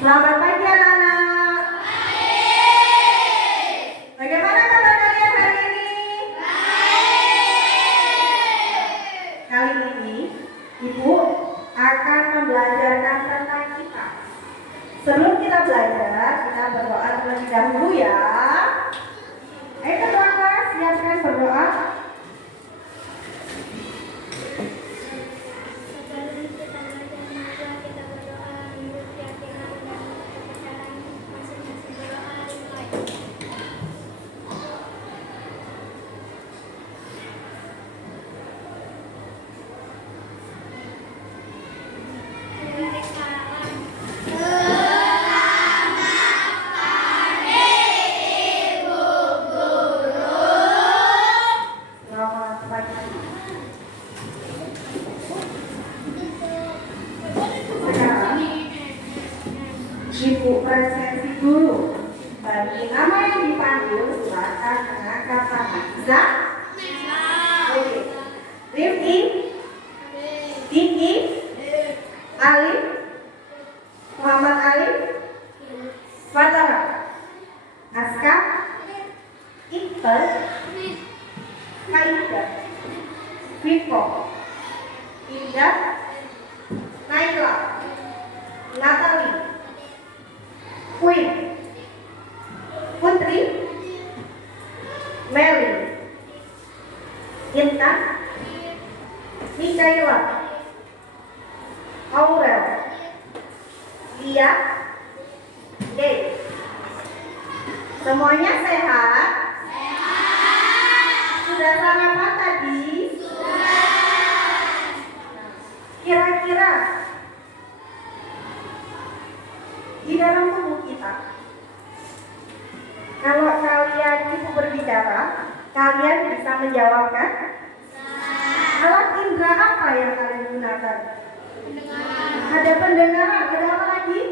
Selamat pagi anak-anak. Bagaimana kabar kalian hari ini? Kali ini Ibu akan membelajarkan tentang kita. Sebelum kita belajar, kita berdoa terlebih dahulu ya. Ayo berdoa, siapkan berdoa. Ibu presentasi dulu bagi nama yang dipanggil silakan mengangkat tangan. Bisa? Oke. Rifki, Diki, Ali, Muhammad Ali, Fatara, Aska, Iqbal, Kaida, Viko, Indah, Naila, Natali, Queen, Putri, Meli, Intan, Mikaela, Aurel, Lia, Dave. Semuanya sehat? Sudah sarapan tadi? Kira-kira di dalam tubuh kita, kalau kalian itu berbicara, kalian bisa menjawabkan? Alat indera apa yang kalian gunakan? Ada pendengaran, ada apa lagi?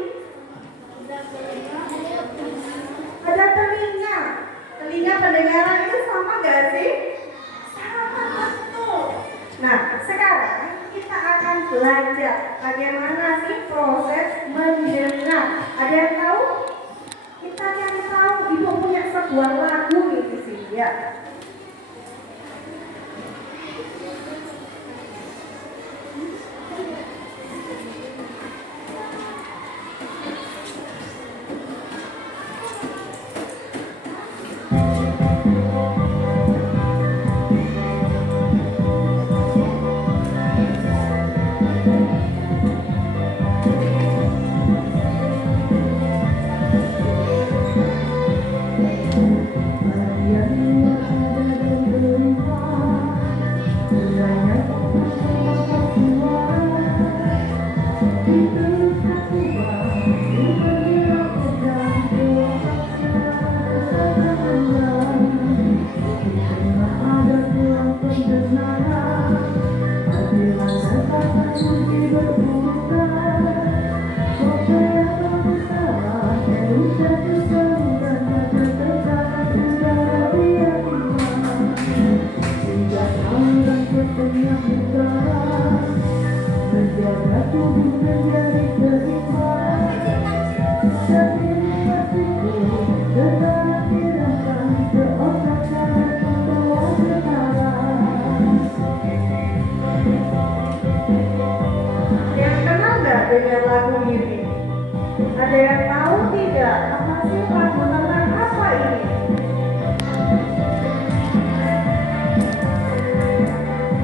Ada telinga. Telinga pendengaran itu sama gak sih? Sama betul. Nah, sekarang kita akan belajar bagaimana sih proses mendengar. Ada yang tahu? Kita yang tahu, Ibu punya sebuah lagu nih di sini ya. Dengan lagu ini, ada yang tahu tidak apa sih lagu tentang apa ini?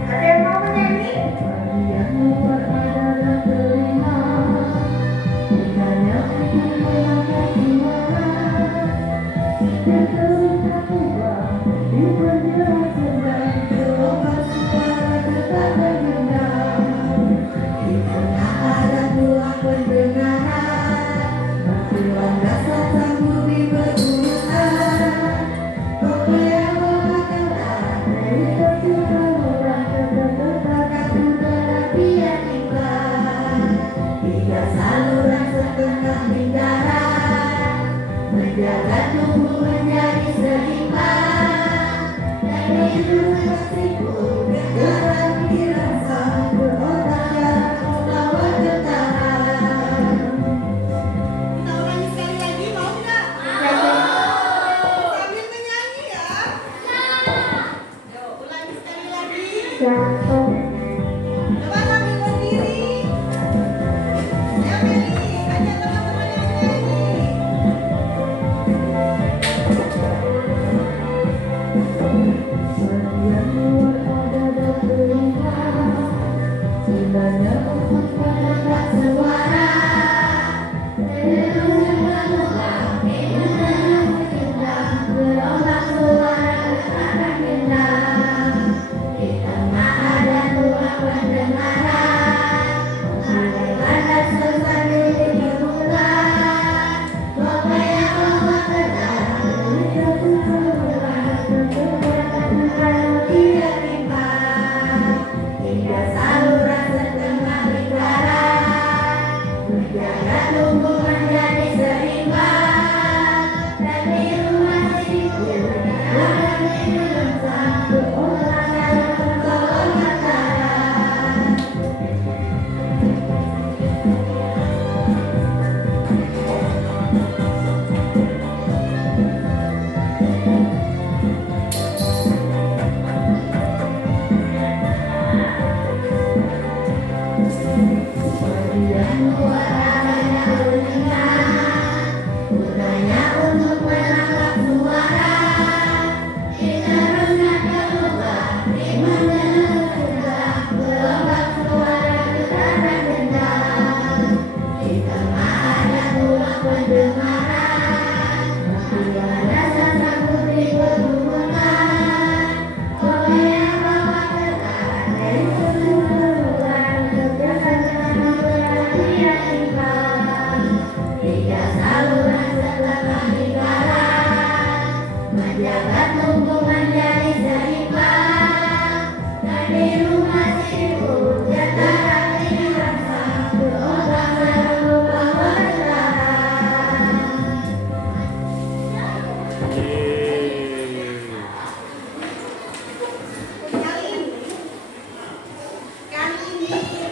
Ada yang mau menyanyi? Menjaga tubuh menjadi seimbang, dan hidup meskipun dalam dirasa berotak dan melawan tekanan.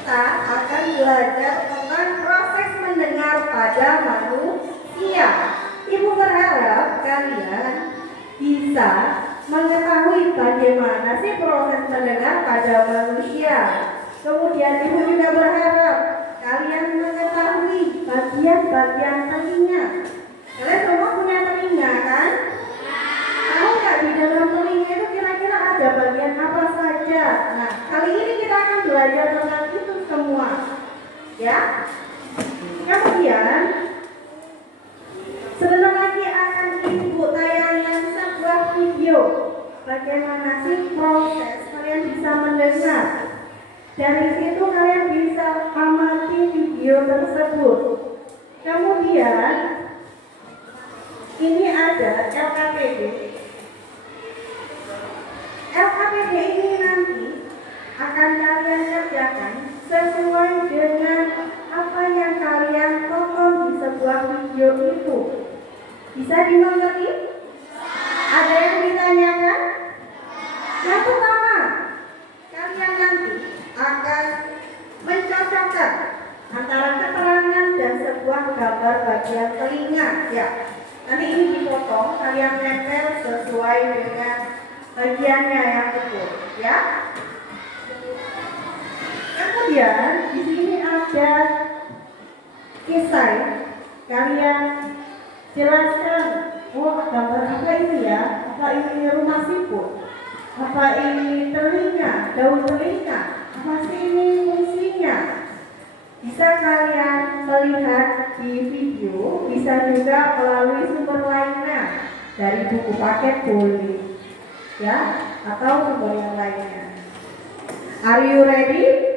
Kita akan belajar tentang proses mendengar pada manusia. Ibu berharap kalian bisa mengetahui bagaimana sih proses mendengar pada manusia. Kemudian ibu juga berharap kalian mengetahui bagian-bagian telinga. Kalian semua punya telinga kan? Tahu nggak di dalam telinga itu kira-kira ada bagian apa saja? Nah, kali ini kita akan belajar tentang itu semua, ya. Kemudian sebentar lagi akan ibu tayangkan sebuah video. Bagaimana sih proses kalian bisa mendengar? Dari situ kalian bisa amati video tersebut. Kemudian ini ada LKPD. LKPD ini nanti akan kalian kerjakan sesuai dengan apa yang kalian tonton di sebuah video itu. Bisa dimengerti? Ada yang ditanyakan? Yang pertama, kalian nanti akan mencocokkan antara keterangan dan sebuah gambar bagian telinga, ya. Nanti ini dipotong, kalian tempel sesuai dengan bagiannya yang betul, ya. Kemudian di sini ada kisah, kalian jelaskan, oh gambar apa ini ya? Apa ini rumah siput? Apa ini telinga, daun telinga? Apa sih ini fungsinya? Bisa kalian melihat di video, bisa juga melalui sumber lainnya dari buku paket boleh, ya, atau sumber yang lainnya. Are you ready?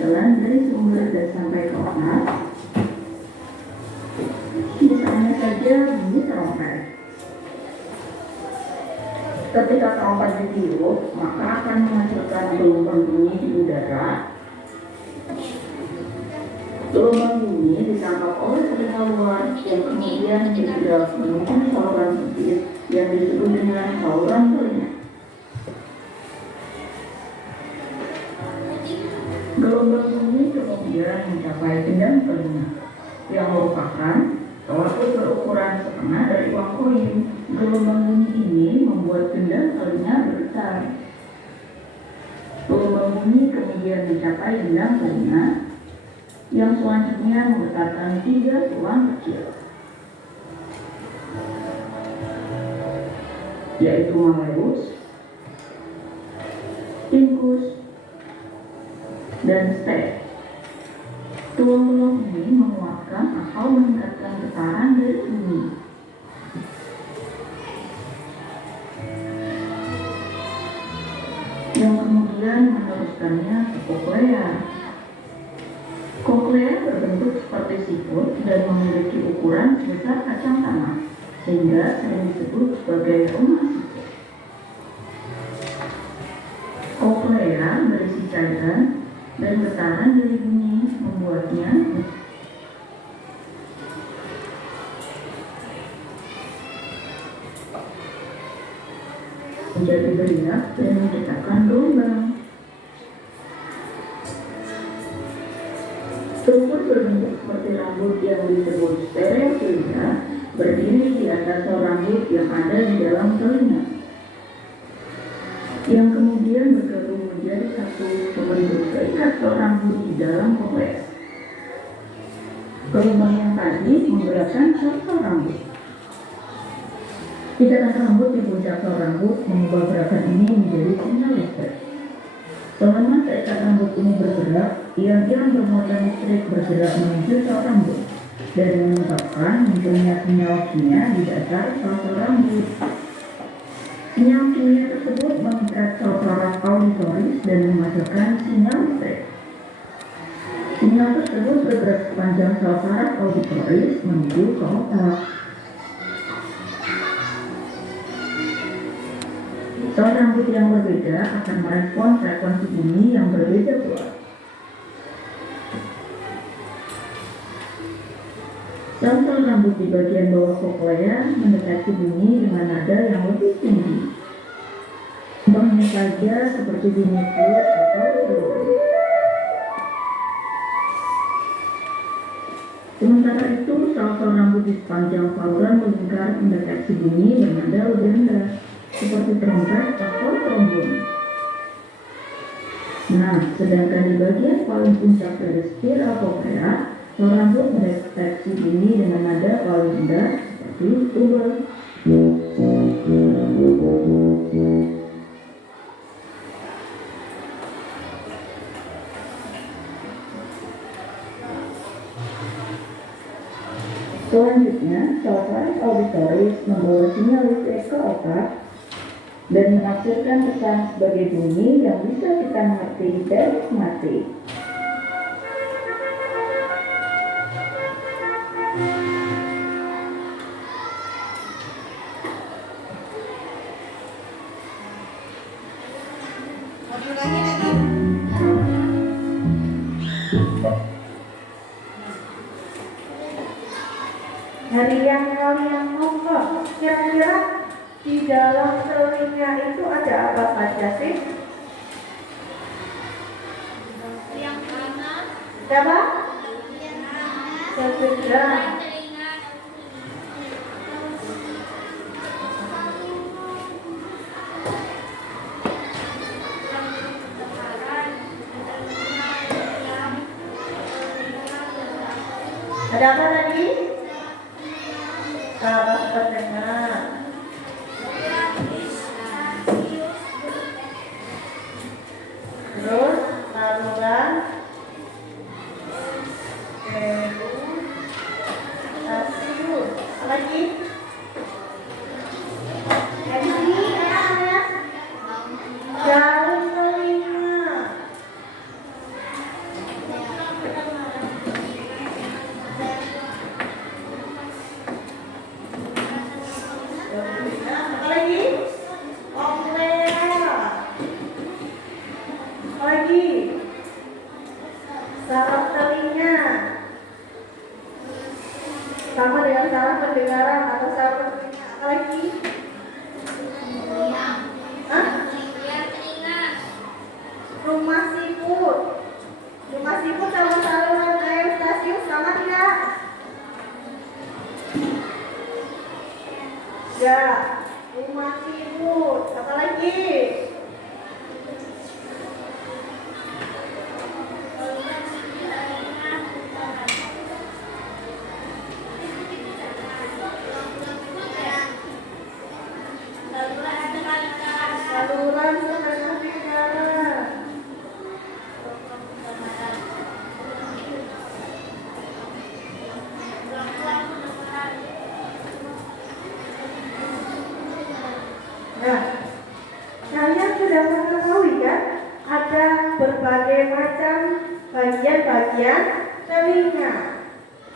berjalan dari sumber dan sampai ke otak. Misalnya saja bunyi trompet. Ketika trompet ditiup, maka akan menghasilkan gelombang bunyi di udara. Gelombang bunyi ditangkap oleh telinga luar yang kemudian bergerak menuju saluran sempit yang disebut dengan saluran telinga. Gelombang bunyi kemudian mencapai gendang telinga yang merupakan suatu berukuran setengah dari uang koin. Gelombang bunyi ini membuat gendang telinga bergetar. Gelombang bunyi kemudian mencapai gendang telinga yang selanjutnya menggetarkan 3 tulang kecil, yaitu malleus, incus, dan stem. Tulang-tulang ini menguatkan atau meningkatkan getaran dari bunyi. Yang kemudian meneruskannya ke koklea. Koklea berbentuk seperti siput dan memiliki ukuran sebesar kacang tanah, sehingga sering disebut sebagai rumah siput. Koklea berisi cairan dan getaran dari bunyi membuatnya menjadi beriak dan menciptakan gelombang. Struktur berbentuk seperti rambut yang disebut stereotelia berdiri di atas sel rambut yang ada di dalam telinga, yang kemudian bergabung menjadi satu membentuk seikat sel rambut di dalam koklea. Gelombang yang tadi menggerakkan sel rambut. Ikatan rambut di puncak sel rambut mengubah gerakan ini menjadi sinyal listrik. Selama seikat rambut ini bergerak, ion-ion bermuatan listrik bergerak menuju sel rambut dan menyebabkan munculnya sinyal kimia di dasar sel rambut. Sinyal kimia tersebut mengikat sel saraf auditoris dan menghasilkan sinyal listrik. Sinyal tersebut bergerak sepanjang sel saraf auditoris menuju ke otak. Sel rambut yang berbeda akan merespon frekuensi bunyi yang berbeda pula. Sel-sel rambut di bagian bawah koklea mendeteksi bunyi dengan nada yang lebih tinggi. Contohnya saja seperti bunyi flute atau violin. Sementara itu, sel-sel rambut di sepanjang saluran melingkar mendeteksi bunyi dengan nada lebih rendah, seperti trompet atau trombon. Nah, sedangkan di bagian paling puncak dari spiral koklea, sel rambut mendeteksi bunyi dengan nada paling rendah, seperti tuba. Selanjutnya, sel saraf auditoris membawa sinyal listrik ke otak dan menafsirkan pesan sebagai bunyi yang bisa kita mengerti dan nikmati. Dari yang kalian ngomong, kira-kira di dalam telinga itu ada apa saja sih? Yang kanan, Siapa? yang kanan, Sesedang. telinga, Ada apa lagi? Saraf pendengar. Terus saluran stasiun. Apa lagi? Dari sini ada daun telinga. saraf telinga sama dengan saraf pendengaran atau saraf telinga apa lagi? Hah? Rumah siput sama saluran air stasiun sama tidak? Ya, rumah siput apa lagi? Saluran saluran darah. Nah, kalian sudah mengetahui kan? Ada berbagai macam bagian-bagian telinga.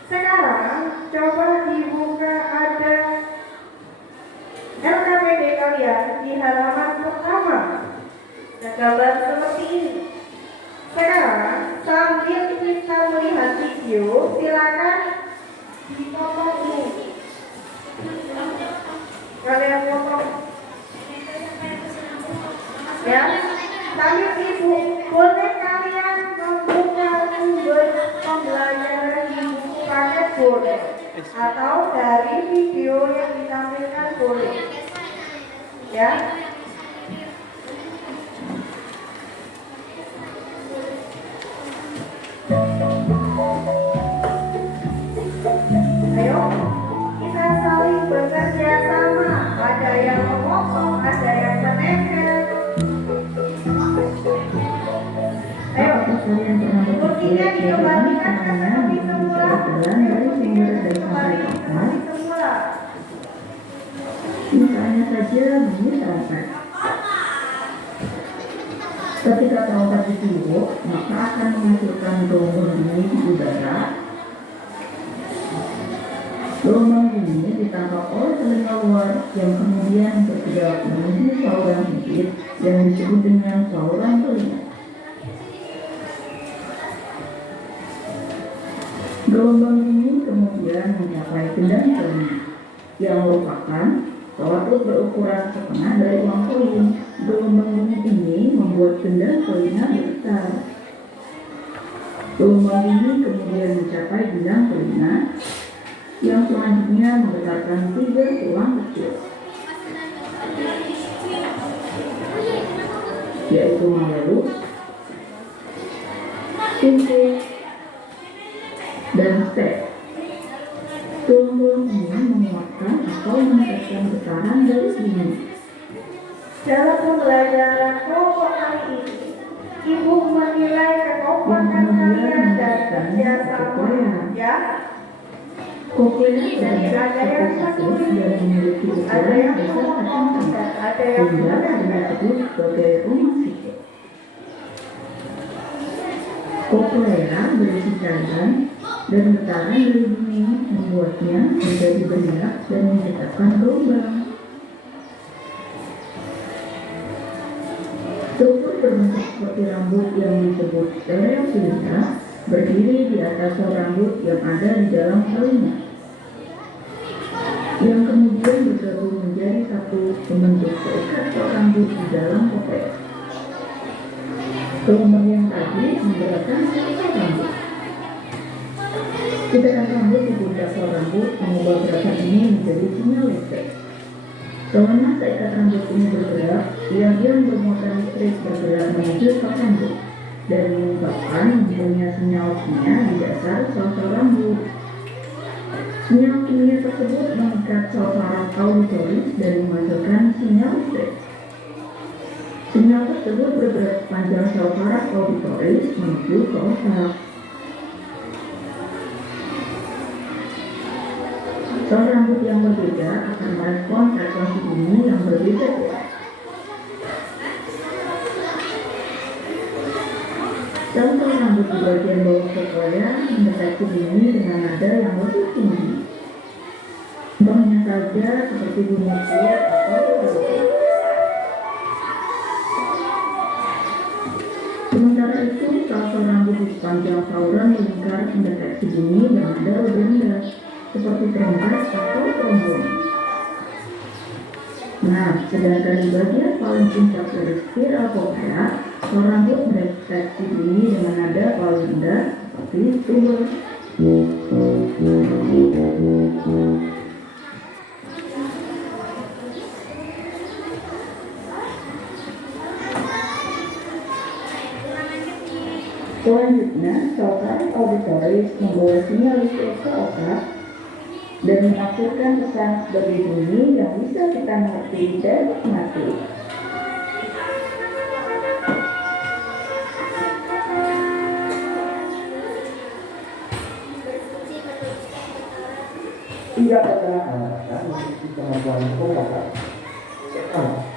Sekarang coba dibuka ada LKPD kalian di halaman pertama. Nah, gambar seperti ini. Sekarang sambil kita melihat video, silakan dipotong ini. Kalian potong. Ya, sambil ibu boleh kalian membuka sumber pembelajaran di buku paket boleh, atau dari video yang ditampilkan boleh. Ya. Ayo, kita saling bekerja sama. Ada yang memotong, ada yang menempel. Ayo, kursinya dikembalikan ke seperti semula. Kursinya dikembalikan seperti semula. Misalnya saja bunyi trompet. Ketika trompet ditiup, maka akan menghasilkan gelombang bunyi di udara. Gelombang bunyi ditangkap oleh telinga luar yang kemudian bergerak menuju saluran hidung yang disebut dengan saluran telinga. Gelombang bunyi kemudian mencapai gendang telinga yang merupakan selaput berukuran setengah dari uang koin. Gelombang bunyi ini membuat gendang telinga besar. Gelombang bunyi kemudian mencapai gendang telinga yang selanjutnya membesarkan 3 tulang kecil, yaitu malleus, sulcus, dan stem. Tulang-tulang ini menguatkan atau meningkatkan getaran dari bunyi. Dalam pembelajaran kelompok kali ini, Ibu menilai kekompakan kalian dan kerjasama. Ya. Koklea terdapat satu dan memiliki ukuran besar kacang sehingga disebut sebagai rumah siput. Koklea berisi cairan dan getaran dari bunyi membuatnya menjadi bergerak dan menciptakan gelombang. Struktur berbentuk seperti rambut yang disebut stereosilindra berdiri di atas sel rambut yang ada di dalam telinga, yang kemudian bergabung menjadi satu membentuk seikat sel rambut di dalam koklea. Gelombang yang tadi menggerakkan sel rambut. Gerakan rambut di pundak sel rambut mengubah gerakan ini menjadi sinyal listrik. Selama seikat rambut ini bergerak, tiang-tiang bermuatan listrik bergerak menuju sel rambut dan menyebabkan munculnya sinyal kimia di dasar sel-sel rambut. Sinyal kimia tersebut mengikat sel saraf auditoris dan menghasilkan sinyal listrik. Sinyal tersebut bergerak sepanjang sel saraf auditoris menuju ke otak. Sel rambut yang berbeda akan merespon frekuensi bunyi yang berbeda. Sel-sel rambut di bagian bawah koklea mendeteksi bunyi dengan nada yang lebih tinggi. Contohnya saja seperti bunyi flute atau trompet. Sementara itu, sel-sel rambut di Sepanjang saluran melingkar mendeteksi bunyi bernada lebih rendah, seperti trompet atau trombon. Nah, sedangkan di bagian paling puncak dari spiral kopea, suara rambut mendeteksi bunyi dengan nada paling rendah, seperti tuba. Selanjutnya, sel-sel auditoris membawa sinyal listrik ke otak dan menafsirkan pesan sebagai bunyi yang bisa kita mengerti dan nikmati. Hingga pada anak-anak memiliki kemampuan komunikasi.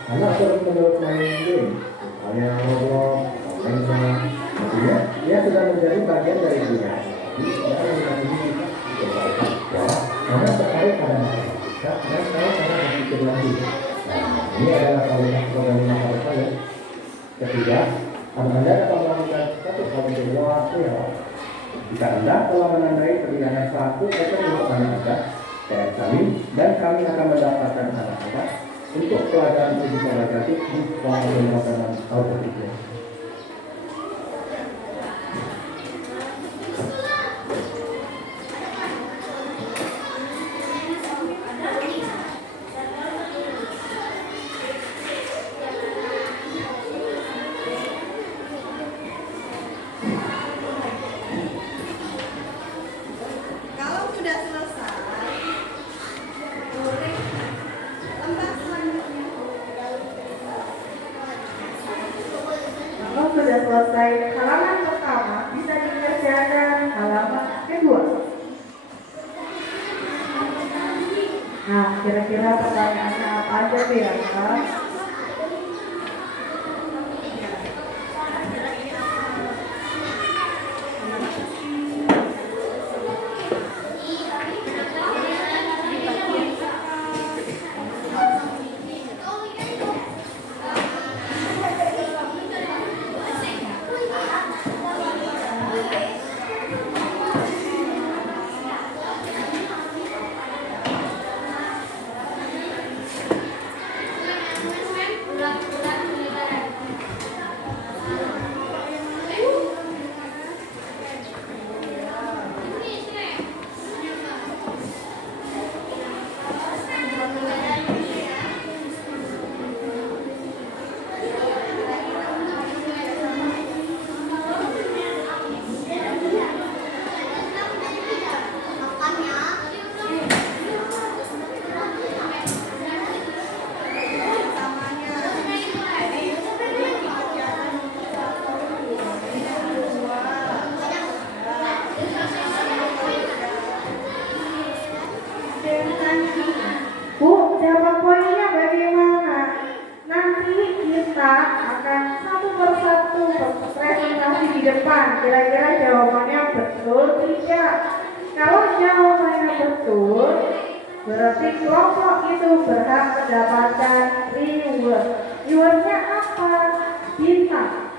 Anak terus-menerus main game, misalnya Roblox, Minecraft. Artinya, dia sudah menjadi bagian dari dunia. Jadi, dengan ini kita berbalik bahwa anak tertarik pada matematika dan tahu cara berpikir lagi. Nah, ini adalah kualitas program matematika ya. Ketiga, Anda dapat melakukan satu problem luar biasa. Jika Anda telah menandai pilihan satu item untuk anak Anda, kami dan kami akan mendapatkan anak-anak untuk pelajaran fisika negatif di pemrograman algoritma. Kalau sudah selesai, lembar selanjutnya. Kalau sudah selesai halaman pertama, bisa dikerjakan halaman kedua. Nah, kira-kira pertanyaannya apa aja ya? Bu, jawab poinnya bagaimana? Nanti kita akan satu persatu presentasi di depan. Kira-kira jawabannya betul tidak? Kalau jawabannya betul, berarti kelompok itu berhak mendapatkan reward. Rewardnya apa? Bintang.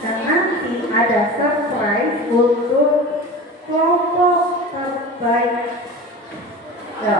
Dan nanti ada surprise untuk kelompok terbaik. Ya.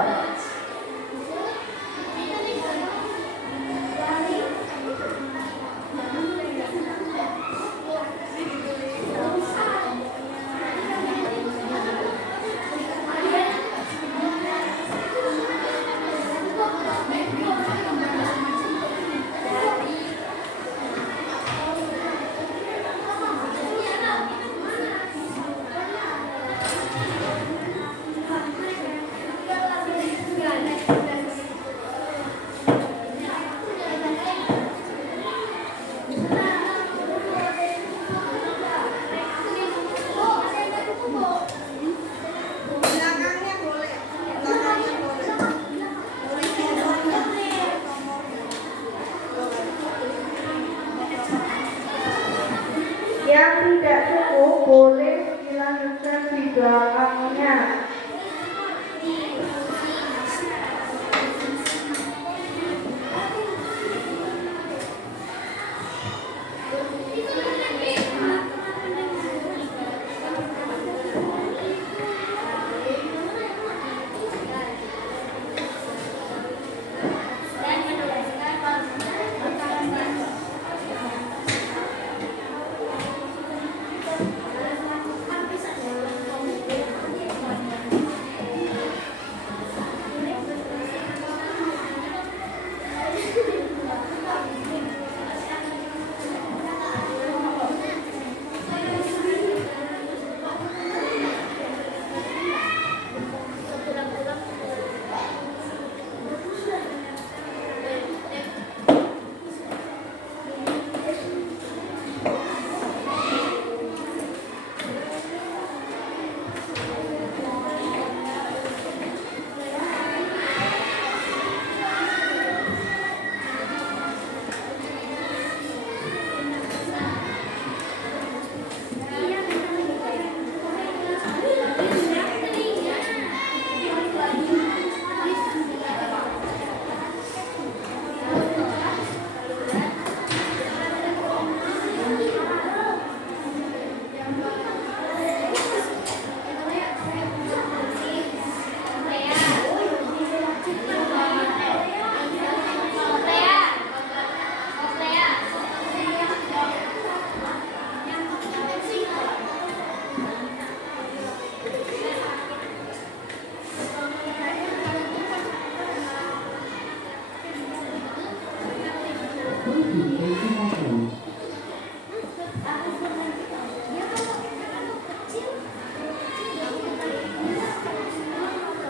kaki.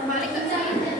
Balik ke sini.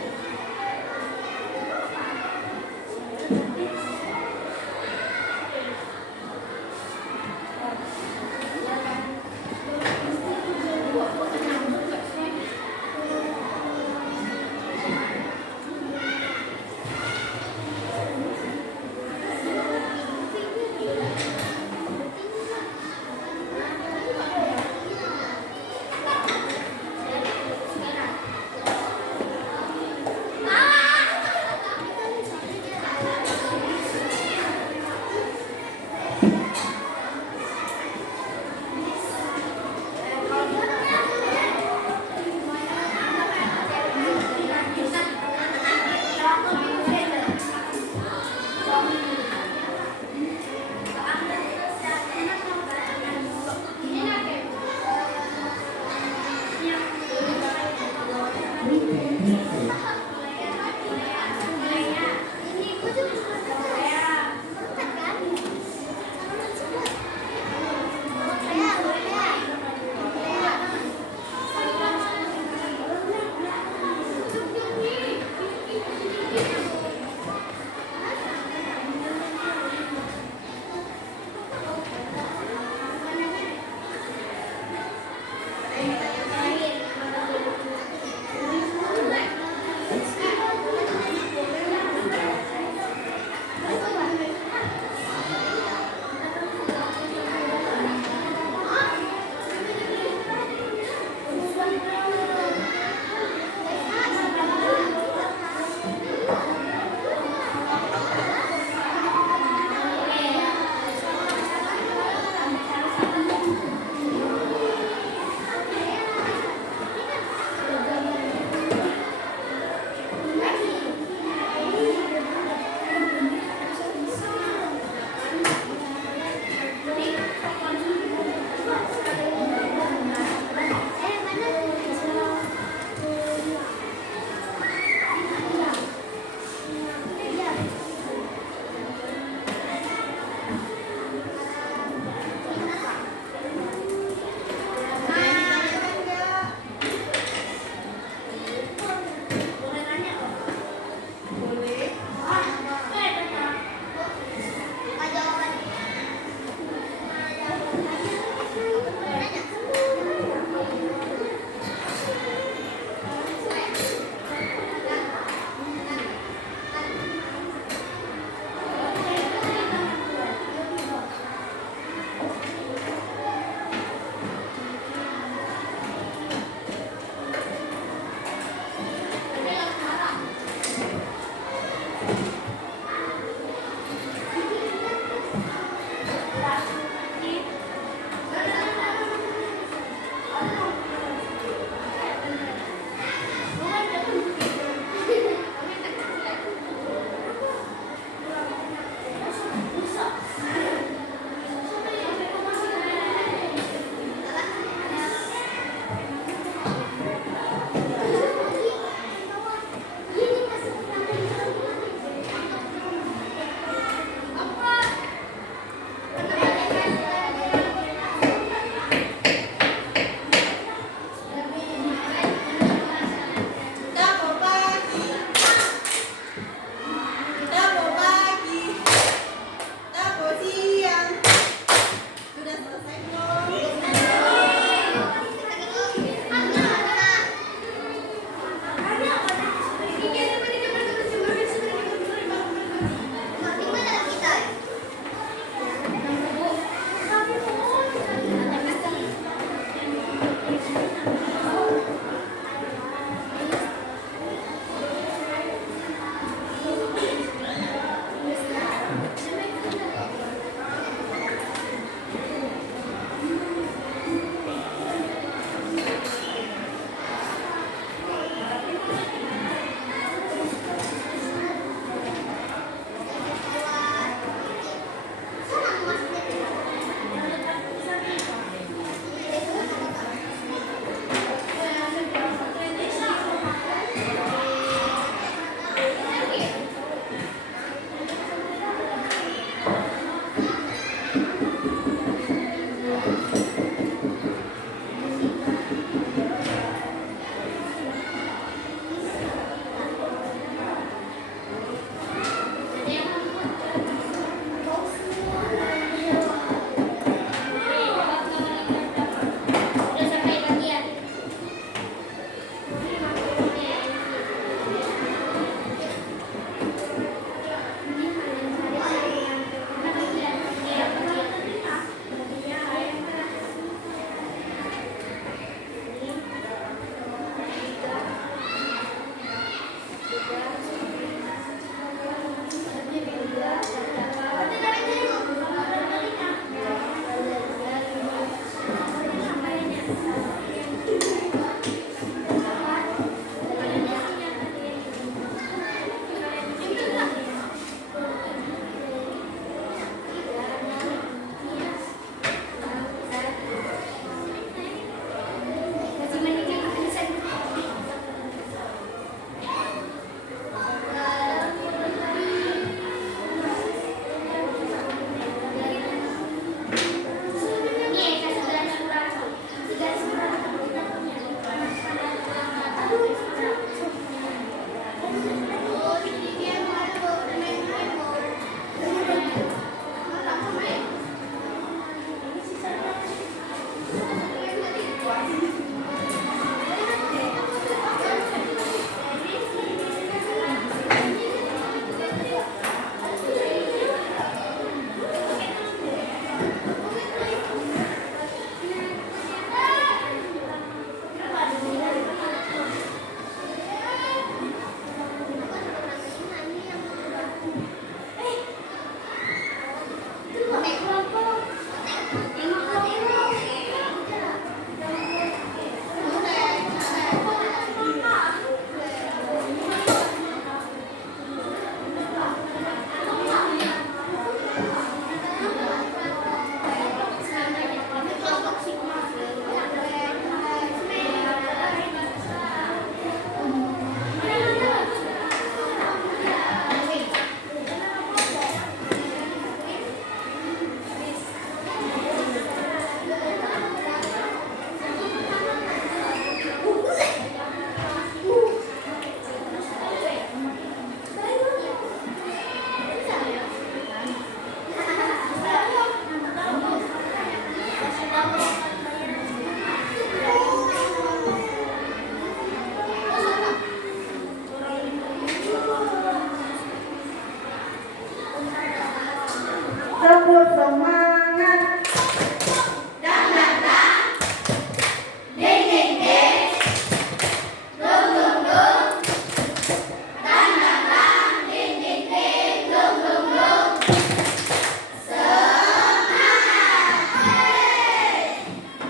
lembut, semangat.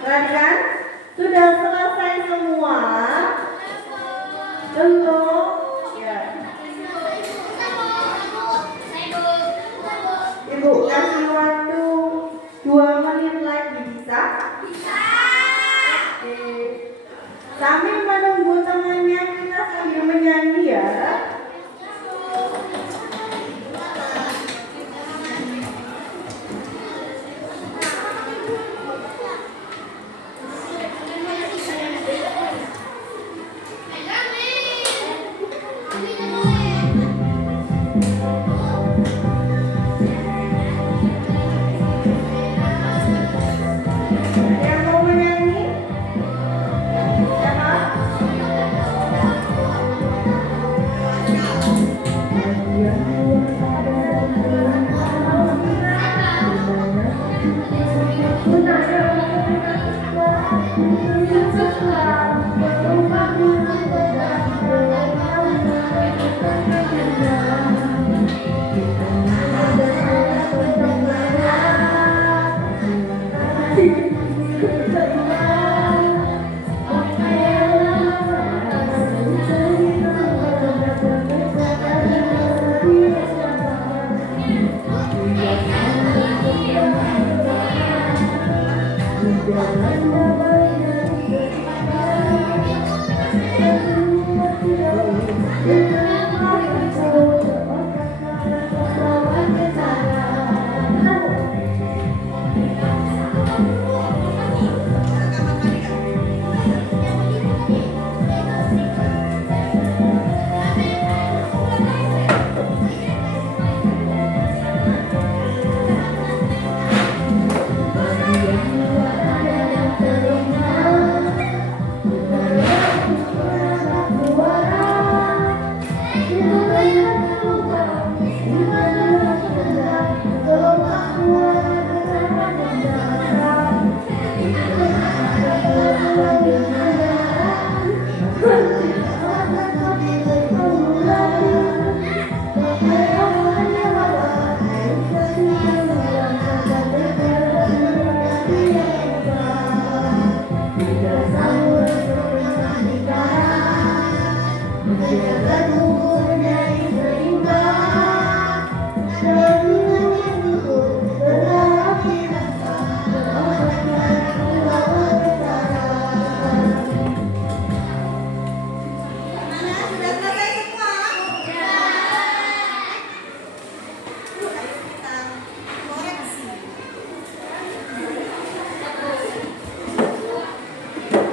Perhatikan, sudah selesai semua? Belum? Ya. Ibu kasih waktu 2 menit lagi, bisa? Oke. Sambil menunggu temannya, kita sambil menyanyi ya. Yang mau menyanyi? Siapa?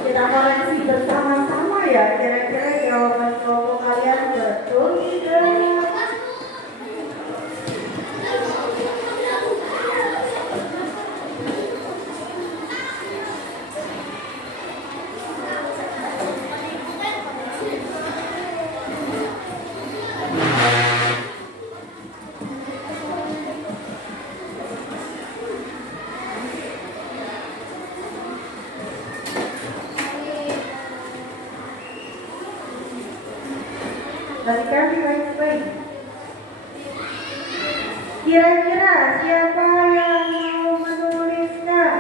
Kita koreksi bersama-sama ya, kira-kira jawaban kelompok kalian betul tidak? Balikan baik-baik. Kira-kira siapa yang mau menuliskan?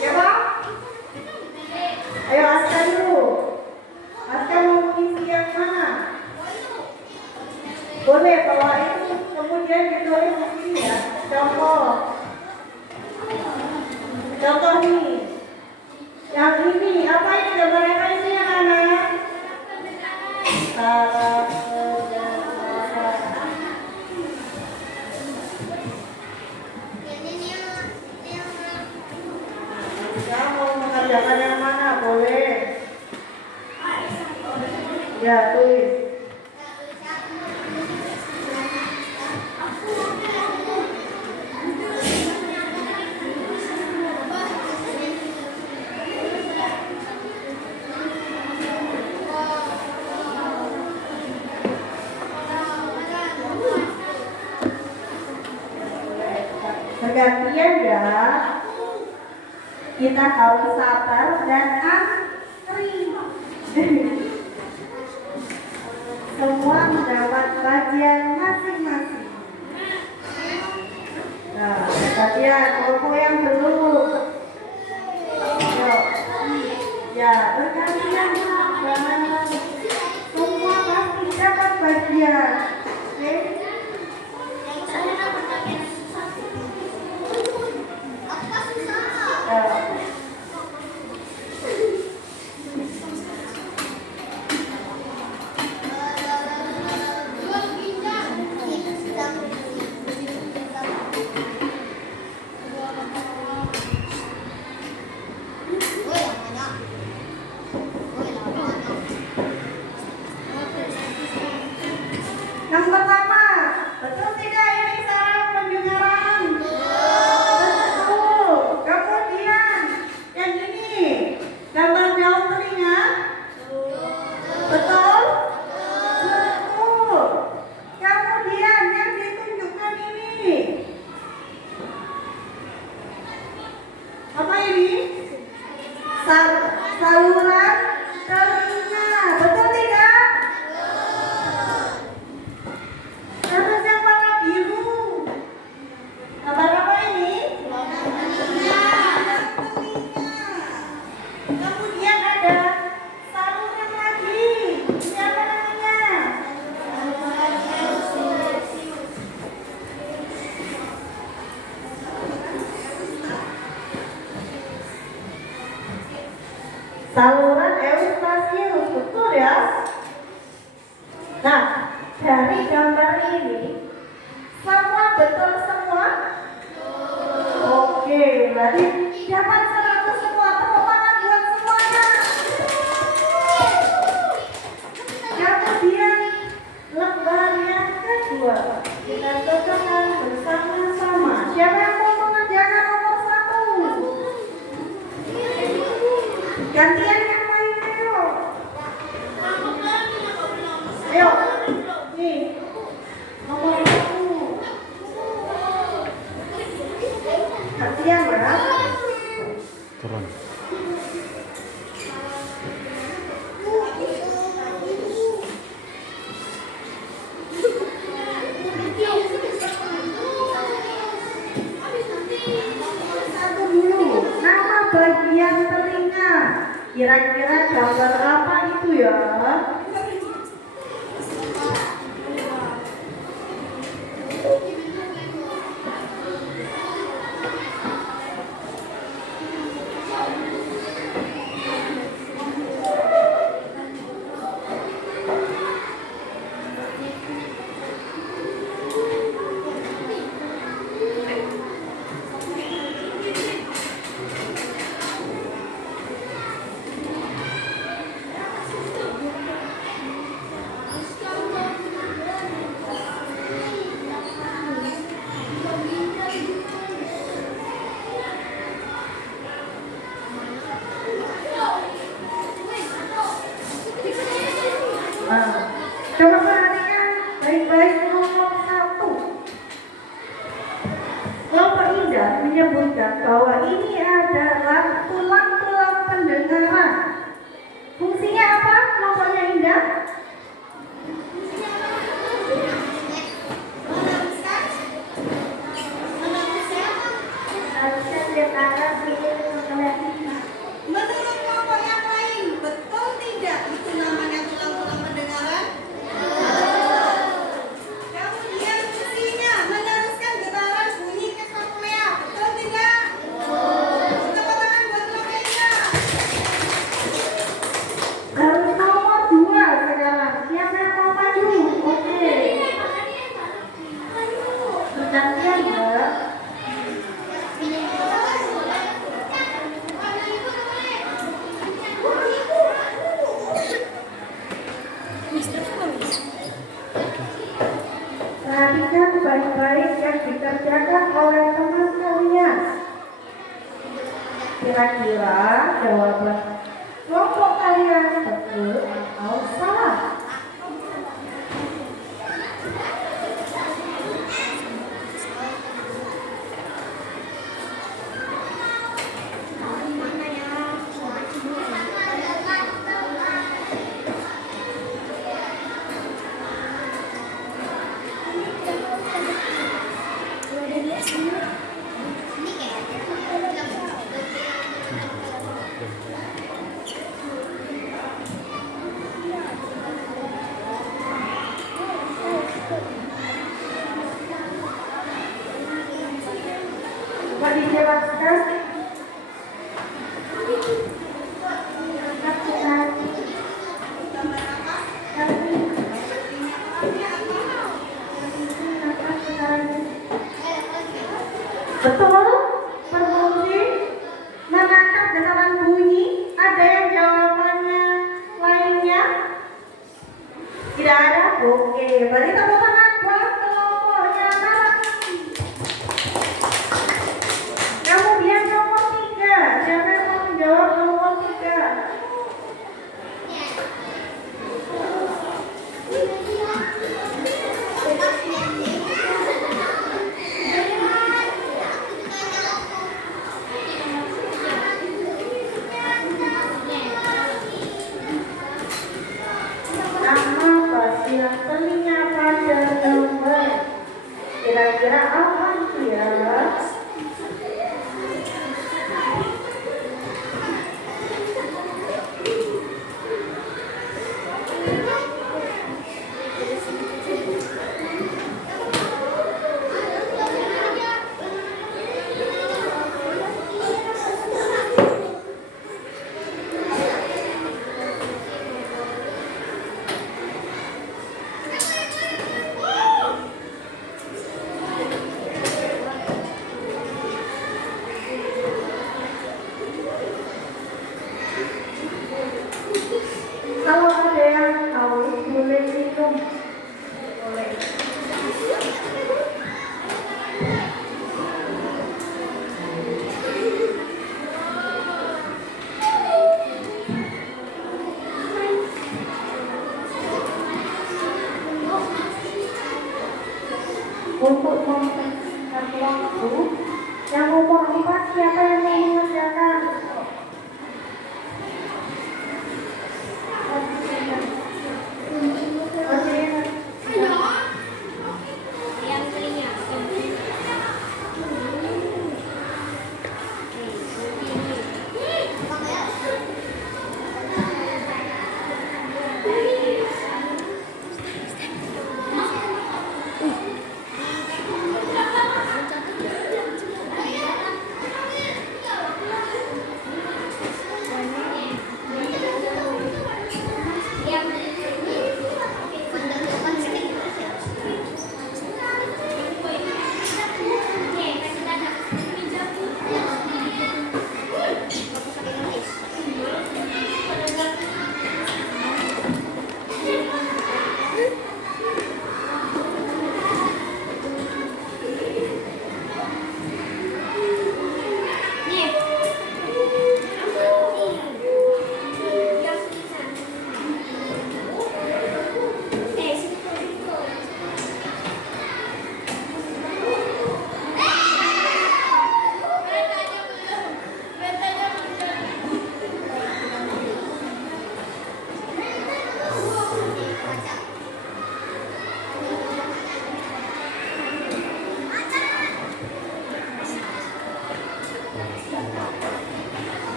Siapa? Ayo Aska dulu. Aska mau mengisi yang mana? Boleh bawa itu kemudian ditulis di sini ya. Contoh. Contoh nih. Yang ini, apa ini gambarnya apa ini anak-anak? Salam sejahtera. Kamu mau mengerjakan yang mana? Boleh. Ya, tulis. Gantian ya. Kita harus sabar dan antri. Semua mendapat bagian masing-masing. Nah, gantian kelompok yang belum. Yuk. Ya, bergantian sabar. Semua pasti dapat bagian. Oke? Yang pertama, betul tidak ini saraf pendengaran? Betul. Kemudian yang ini gambar daun telinga? Betul? Betul. Kemudian yang ditunjukkan ini apa ini? Saluran telinga. Betul tidak? Terus yang warna biru, gambar apa ini? Telinga. Kemudian ada saluran lagi. Ini apa namanya? Saluran eustasius, betul ya? Nah, dari gambar ini semua betul semua? Oke, berarti dapat 100 semua. Tepuk tangan buat semuanya. Kemudian lembar yang kedua kita kerjakan bersama-sama. Siapa yang mau mengerjakan nomor 1? Gantian yang main, ayo. Ayo. Nih, nomor 1. Gantian ya. Turun. Satu dulu. Nama bagian telinga. Kira-kira gambar apa itu ya? Nah, coba perhatikan baik-baik nomor 1. Kelompok Indah menyebutkan bahwa ini adalah tulang-tulang pendengaran. Fungsinya apa kelompoknya Indah? Menurut kelompok yang lain, betul tidak itu namanya tulang-tulang pendengaran? Kemudian fungsinya meneruskan getaran bunyi ke koklea, betul tidak? Tepuk tangan buat kelompoknya. Baru nomor 2 sekarang. Siapa yang mau maju? Oke. Bergantian ya. Perhatikan baik-baik yang dikerjakan oleh teman kalian. Kira-kira jawaban kelompok kalian betul atau salah? dijelaskan? Betul, berfungsi menangkap getaran bunyi. Ada yang jawabannya lainnya? Tidak ada? Oke, berarti tepuk tangan buat kelompoknya Narasi. Kemudian nomor 3, siapa yang mau menjawab nomor 3? Nama pasien telinga pada nomor. Kira-kira apa itu ya? Kalau ada yang tahu, boleh minum. Boleh. Untuk mempersingkat waktu, yang nomor 4 siapa yang mau mengerjakan? Yang telinga.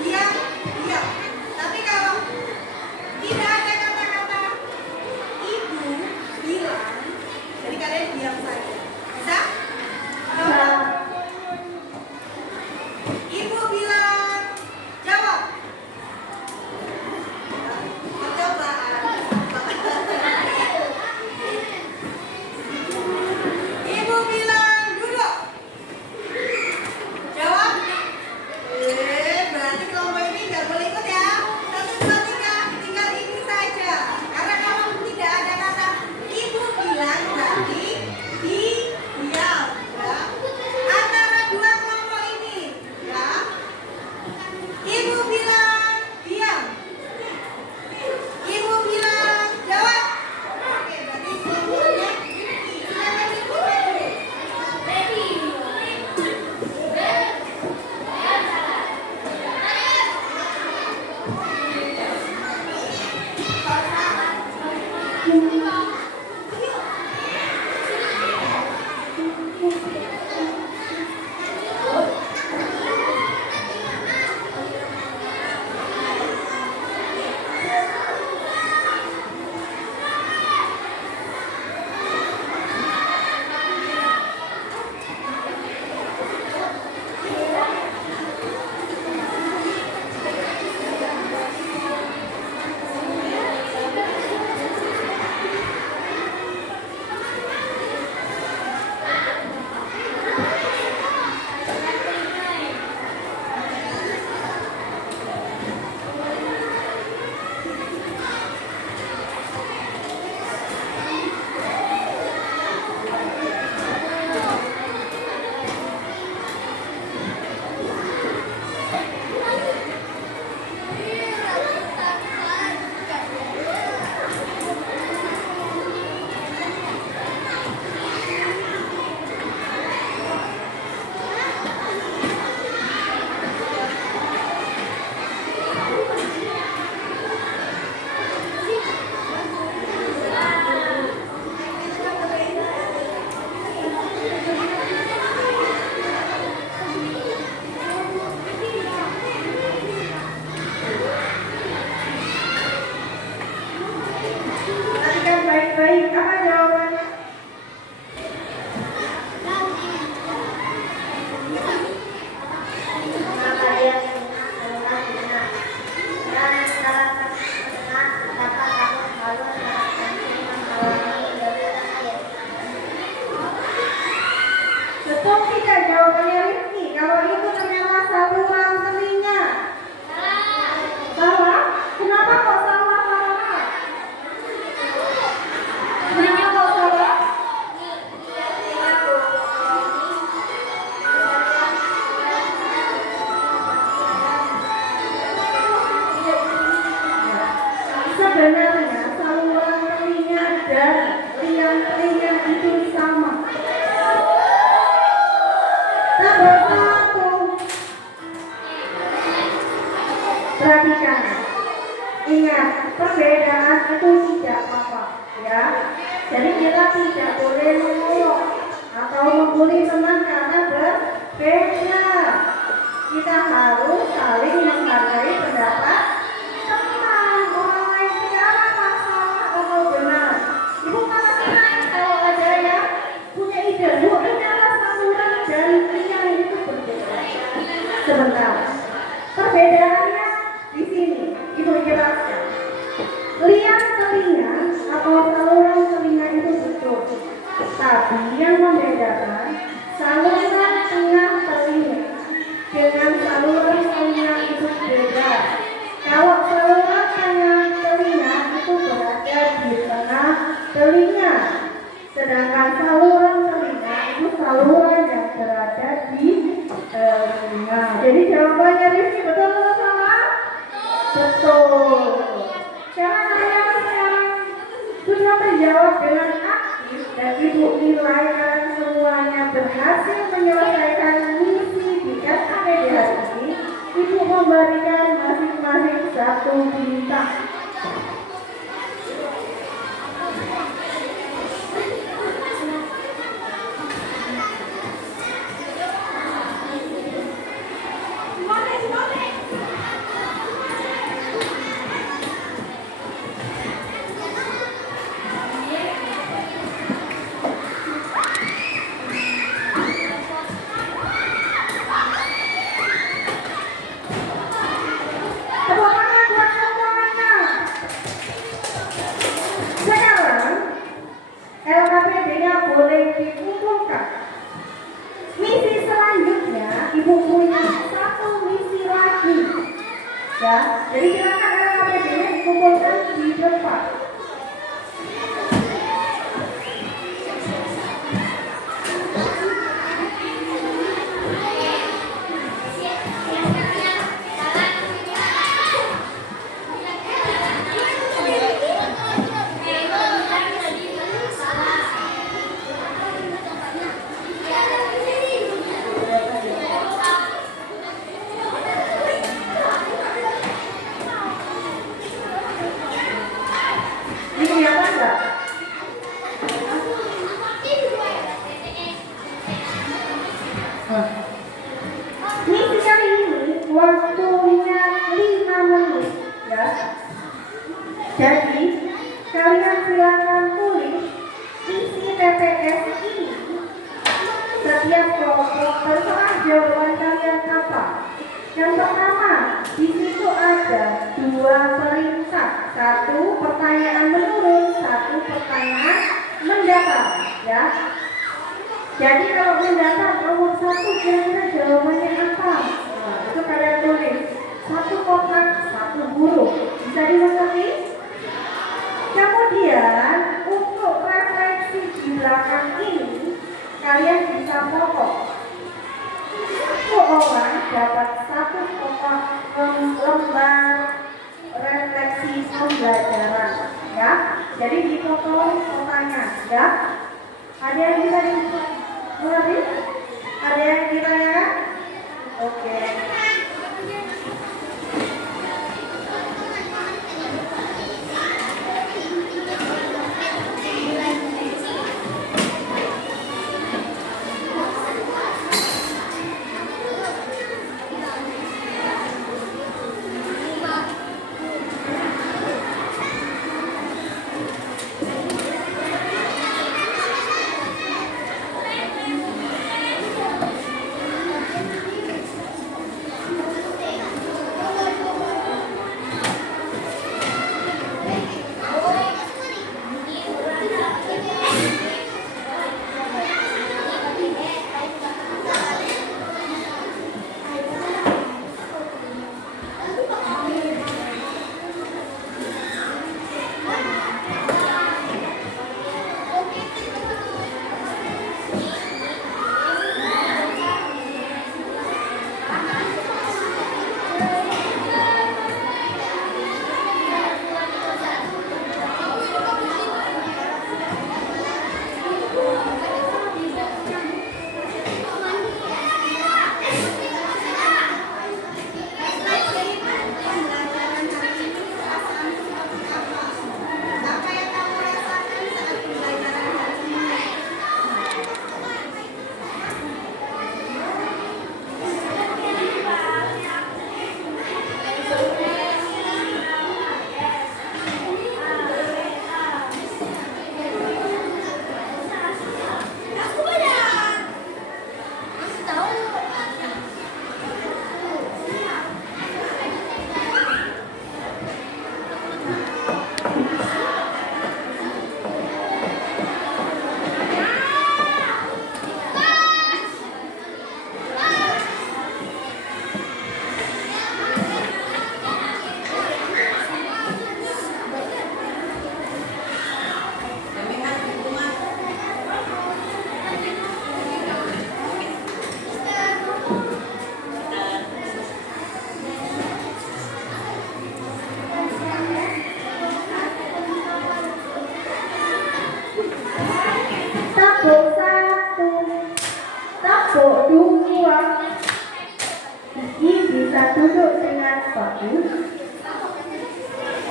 diam, diam. Tapi kalau tidak ada kata-kata ibu bilang, jadi kalian diam saja. Bisa? Bisa. Ibu bilang jawab. Percobaan. Ibu bilang duduk. Jawab. Berarti kelompok ini nggak boleh ikut ya. 1, 2, 3, tinggal ini saja. Karena kalau tidak ada kata ibu bilang berarti diam ya. Antara dua kelompok ini ya. Ibu bilang diam. Ibu bilang jawab. Oke, berarti kelompoknya silakan ibu maju. Perhatikan baik-baik apa jawabannya. Karena kalian adalah benar. Dan salah satu benar dapat kamu selalu melakukan menghalangi dari air. Betul tidak jawabannya Rifki? Kalau itu ternyata saluran telinga. Salah? Kenapa kok salah? Kenapa kok salah? Sebenarnya saluran telinga dan liang telinga itu sama. Nomor 1. Perhatikan. Ingat, perbedaan itu tidak apa-apa, ya. Jadi kita tidak boleh mengolok atau membuli teman karena berbeda. Kita harus saling menghargai pendapat teman. Orang lain tidak masalah atau benar. Ibu mana senang kalau ada yang punya ide. Bu, ternyata saluran dan liang itu berbeda. Sebentar. Perbedaannya di sini. Ibu jelaskan. Liang telinga atau saluran telinga itu betul. Tapi yang membedakan saluran tengah telinga dengan saluran telinga itu beda. Kalau saluran tengah telinga itu berada di tengah telinga, sedangkan saluran telinga itu saluran yang berada di telinga. Jadi jawabannya Rifki betul atau salah? Betul. Cara kalian sekarang sudah menjawab dengan aktif dan ibu nilai kalian semuanya berhasil menyelesaikan misi di KKD hari ini. Ibu memberikan masing-masing 1 bintang. Ya, jadi silakan LKPD-nya dikumpulkan di depan. Ini apa enggak? Ini sekali ini waktunya 5 menit ya. Jadi kalian silakan tulis isi TPS ini. Setiap kelompok terserah jawaban kalian apa. Yang pertama, di situ ada 2 perintah. 1 pertanyaan menurun, 1 pertanyaan mendatar ya. Jadi kalau mendatar nomor 1 kira-kira jawabannya apa? Nah, itu kalian tulis 1 kotak, 1 huruf. Bisa dimengerti? Kemudian untuk refleksi di belakang ini kalian bisa foto. Satu orang dapat 1 kotak lembar refleksi pembelajaran ya. Jadi difoto kotanya ya. Ada yang bisa dimengerti? Ada yang ditanyakan? Oke.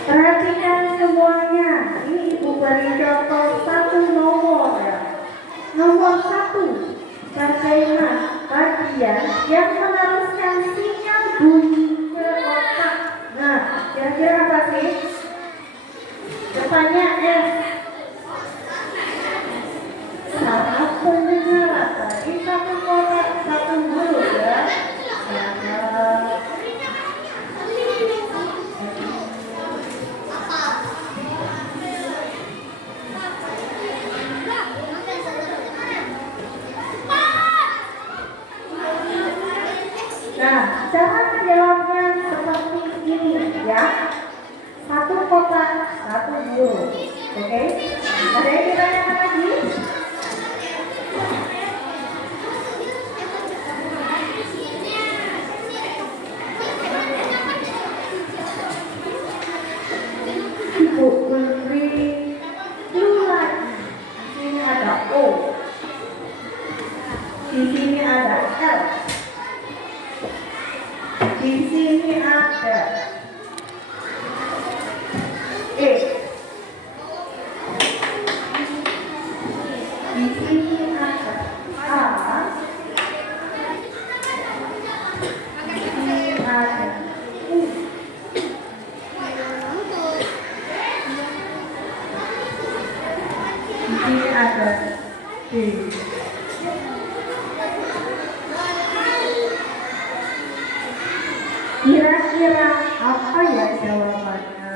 Perhatikan semuanya. Ini Ibu beri contoh 1 nomor ya. Nomor 1, bagaimana bagian yang meneruskan sinyal bunyi ke otak. Nah, kira-kira apa sih? Depannya S. Saraf pendengaran. Tadi 1 kotak, 1 huruf ya. Kira-kira apa ya jawabannya?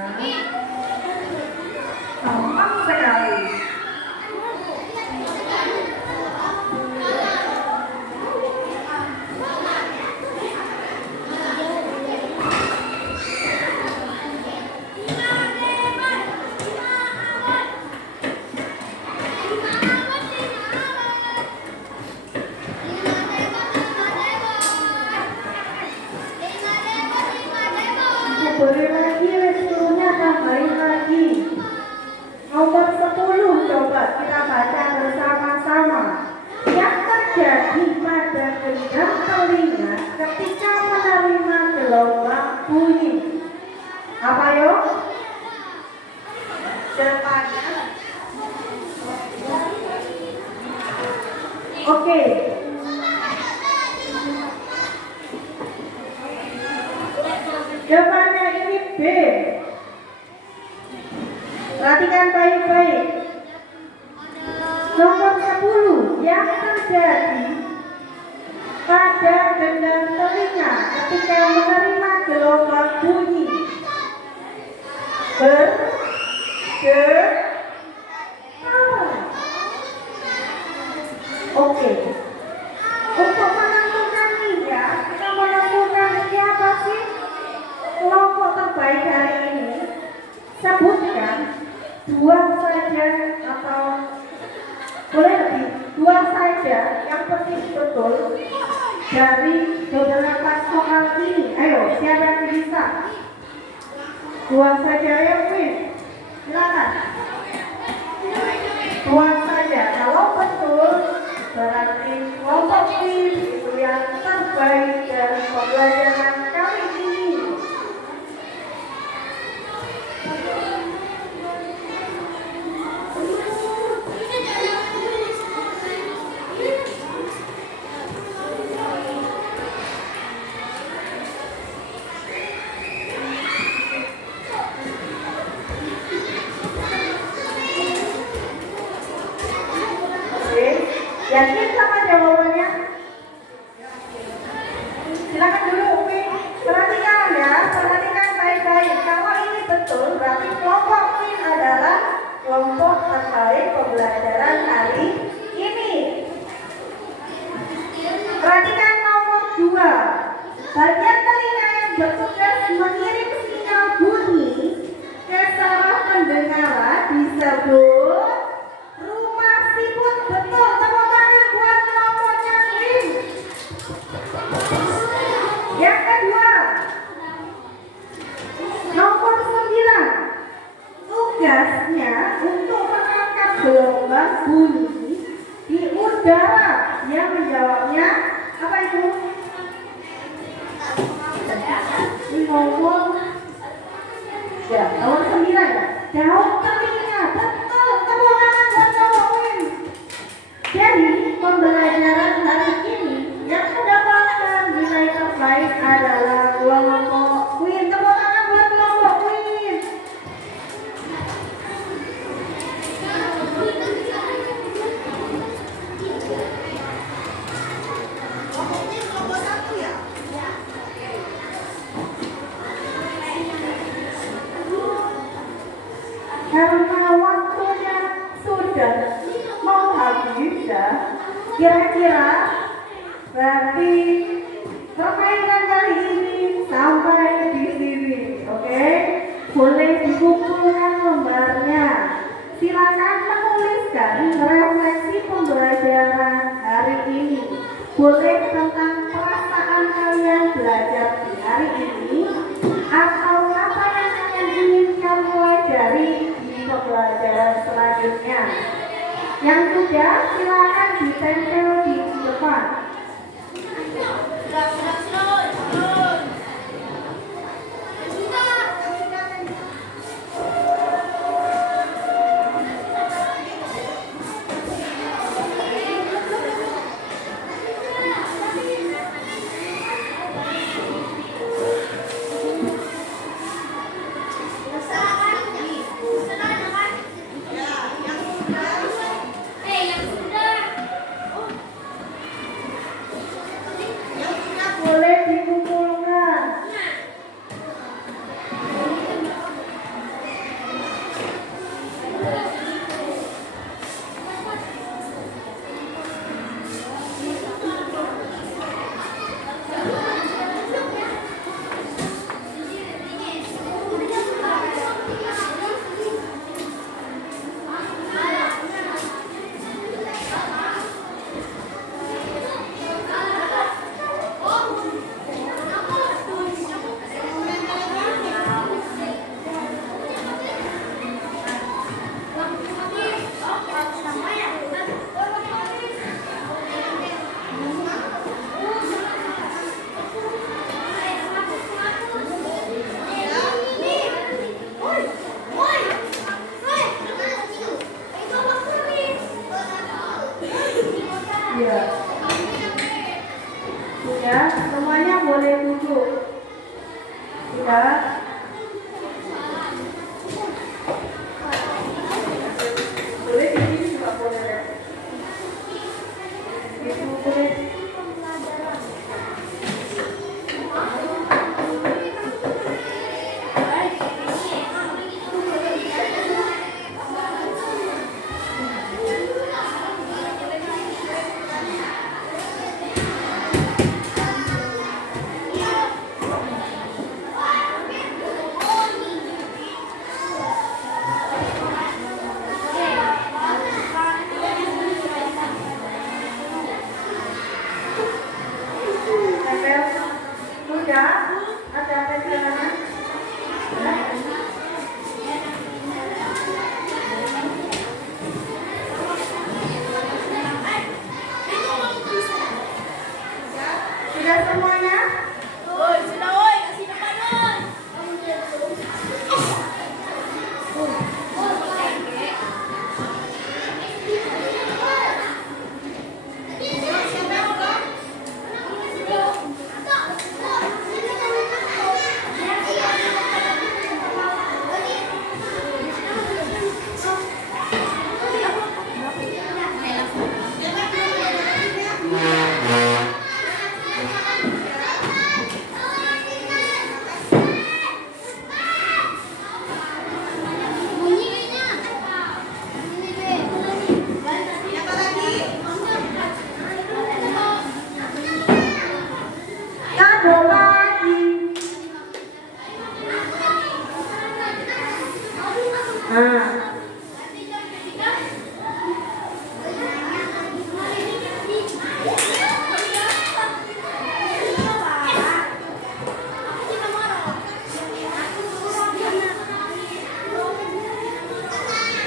Gampang sekali. Beri lagi, turunnya tambahin lagi. Nomor 10 coba kita baca bersama-sama. Yang terjadi pada genggam telinga ketika menerima gelombang bunyi. Apa yuk? Depannya. Oke. Jawabannya ini B. Perhatikan baik-baik. Nomor 10 yang terjadi pada genggam telinga ketika menerima gelombang bunyi. Oke. Untuk menentukan nih ya, kita menentukan siapa sih kelompok terbaik hari ini. Sebutkan dua saja atau boleh lebih, dua saja yang persis betul dari beberapa soal ini. Ayo, siapa yang bisa? Dua saja ya, Win. Silakan. Dua saja. Kalau betul, berarti kelompok Win itu yang terbaik dari pembelajaran kali ini. Yakin sama jawabannya? Silakan dulu Umi. Perhatikan ya, perhatikan baik-baik. Kalau ini betul, berarti kelompok ini adalah kelompok terbaik pembelajaran hari ini. Perhatikan nomor 2. Bagian telinga yang bertugas mengirim sinyal bunyi ke saraf pendengaran disebut rumah siput. Betul, tepuk tangan buat kelompoknya Win. Yang kedua, nomor 9. Tugasnya untuk mengangkat gelombang bunyi di udara. Yang menjawabnya apa itu? Ngomong. Ya, nomor 9 ya. Daun telinga. Betul, tepuk tangan buat kelompok. Jadi pembelajaran hari ini yang mendapatkan nilai terbaik adalah kelompok Win. Tepuk tangan buat kelompok Win. Kelompok 1 ya? Karena waktunya sudah mau habis ya, kira-kira berarti permainan kali ini sampai di sini, oke? Boleh dikumpulkan lembarnya. Silakan menuliskan refleksi pembelajaran hari ini. Boleh tentang perasaan kalian belajar di hari ini, atau apa yang kalian inginkan pelajari di pembelajaran selanjutnya. Yang sudah silakan ditempel di depan. Sudah. Boleh di sini juga boleh. Itu boleh. Sudah. Ada perjalanan. Sudah semuanya? Ada lagi.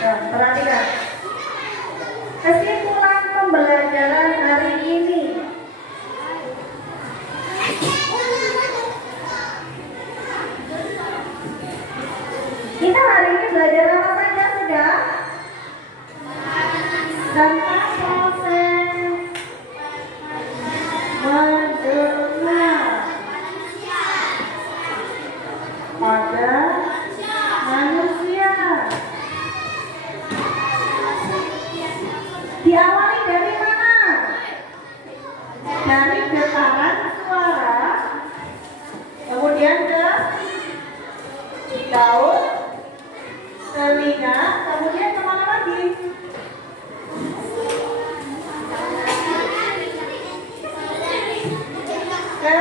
Perhatikan. Kesimpulan pembelajaran hari ini. Kita hari ini belajar apa saja sudah? Tentang proses mendengar pada manusia. Diawali dari mana? Dari getaran suara, kemudian ke daun, telinga, kemudian kemana lagi? Ke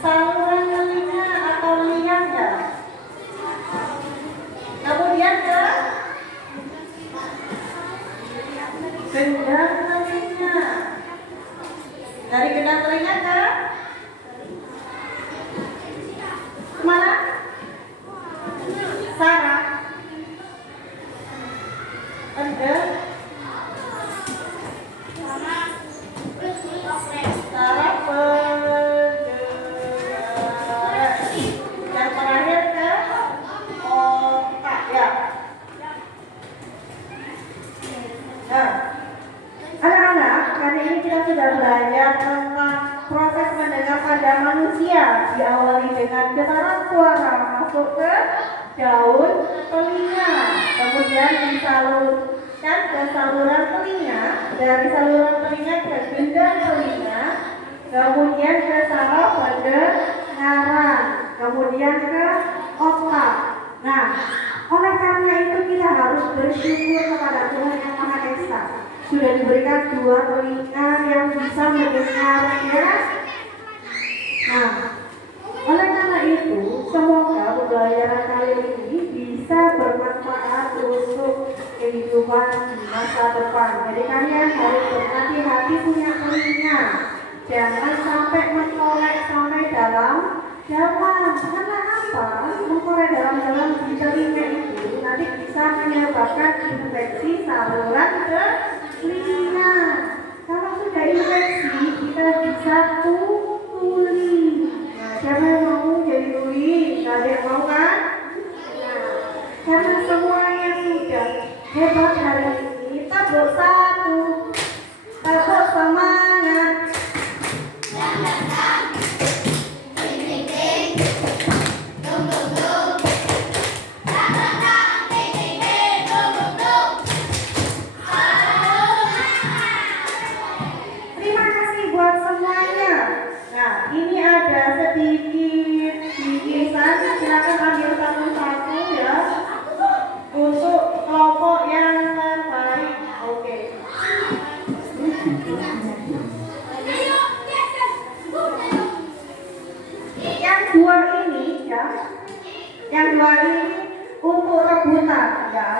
saluran telinga atau liangga. Kemudian ke gendang telinga. Dari gendang telinga ke kemana? Saraf. Saraf pendengaran. Yang terakhir ke otak ya. Nah, anak-anak, kali ini kita sudah belajar tentang proses mendengar pada manusia. Diawali dengan getaran suara masuk ke daun telinga, kemudian disalurkan ke saluran telinga, dari saluran telinga ke gendang telinga, kemudian ke saraf pendengaran, kemudian ke otak. Nah, oleh karena itu kita harus bersyukur kepada Tuhan Yang Maha Esa. Sudah diberikan dua telinga yang bisa mendengar ya. Nah, oleh karena itu, semoga pembelajaran kali ini bisa bermanfaat untuk kehidupan di masa depan. Jadi kalian harus berhati-hati punya telinga. Jangan sampai mengkorek sampai dalam. Karena apa? Mengkorek dalam di telinga itu nanti bisa menyebabkan infeksi saluran ke telinga. Kalau sudah infeksi, kita bisa tuli. Siapa yang mau jadi tuli? Gak ada yang mau kan? Nah, karena semuanya sudah hebat hari ini, kita bersatu, kita semangat. silakan ambil satu-satu ya. Untuk kelompok yang terbaik. Oke. Yang dua ini ya. Yang dua ini untuk rebutan ya.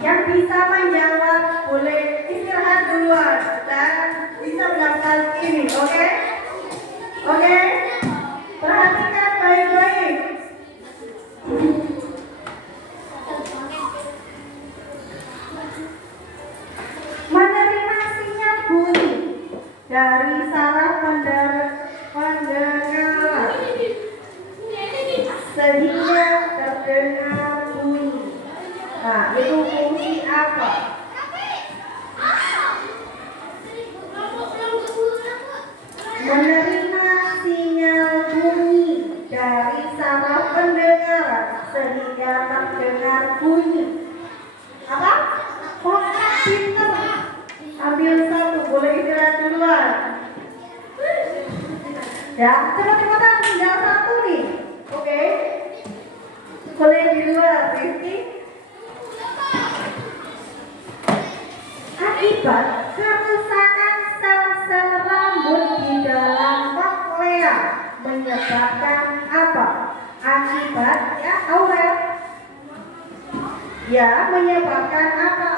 Yang bisa menjawab boleh istirahat duluan dan bisa mendapatkan ini, oke? Oke? Perhatikan baik-baik. Menerima sinyal bunyi dari saraf pendengaran sehingga terdengar bunyi. Nah, itu fungsi apa? Menerima sinyal bunyi dari saraf pendengaran sehingga terdengar bunyi. Apa? Kok pinter? Ambil satu, boleh istirahat duluan. Ya, cepat-cepatan tinggal satu nih. Oke? Boleh di luar, Rizky. Akibat kerusakan sel-sel rambut di dalam koklea menyebabkan apa? Akibat ya, Aurel. Ya, menyebabkan apa